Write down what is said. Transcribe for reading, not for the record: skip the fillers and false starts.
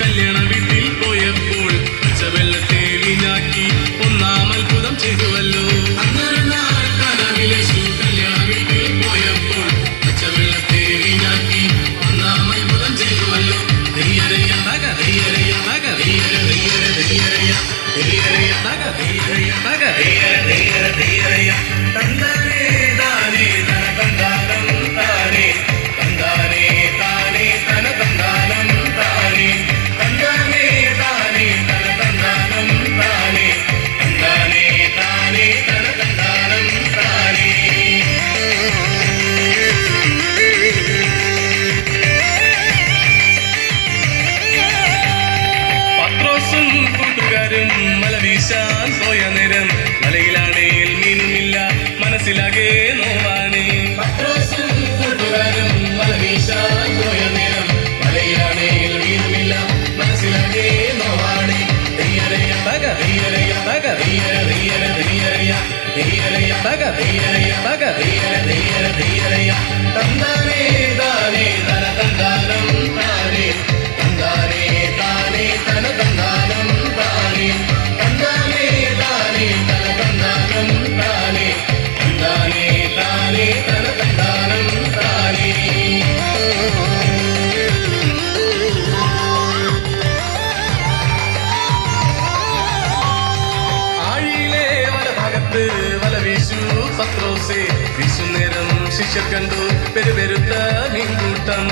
കല്യാണ വീട്ടിൽ പോയപ്പോൾ പച്ചവെള്ളത്തേലിനാക്കി ഒന്നാം അത്ഭുതം ചെയ്തുവല്ലോ. അന്നൊരു നാൾ കനവിലേശു കല്യാണ വീട്ടിൽ പോയപ്പോൾ പച്ചവെള്ളത്തേലിനാക്കി ഒന്നാം അത്ഭുതം ചെയ്തുവല്ലോ. ധൈര്യരയ തക ധൈര്യരയ തക ധൈര്യര ധൈര്യരയ ധൈര്യരയ തക ധൈര്യരയ തക ധൈര്യരയ തന്താനേ താനേ തന തന്താനം താനേ തന്താനേ താനേ തന തന്താനം താനേ തന്താനേ താനേ തന തന്താനം താനേ തന്താനേ താനേ തന തന്താനം താനേ. പത്രോസും കൂട്ടുകാരും മല വീശാൻ പോയ നേരം മലയിലാണേൽ മീനുമില്ല, മനസ്സിലാകെ നോവാണ്. പത്രോസും കൂട്ടുകാരും മല വീശാൻ പോയ നേരം മലയിലാണേൽ മീനുമില്ല, മനസ്സിലാകെ നോവാണ്. ധൈര്യരയ തക ധൈര്യരയ തക ധൈര്യര ധൈര്യരയ ധൈര്യരയ തക ധൈര്യരയ തക ധൈര്യര തന്താനേ താനേ തന തന്താനം താനേ തന്താനേ താനേ തന തന്താനം താനേ തന്താനേ താനേ തന തന്താനം താനേ തന്താനേ താനേ തന തന്താനം താനേ. ആഴിയിലെ വലഭാഗത്ത് വല വീശു പത്രോസേ, വീശുന്നേരം ശിഷ്യർ കണ്ടു പെരുപെരുത്ത മീൻകൂട്ടം.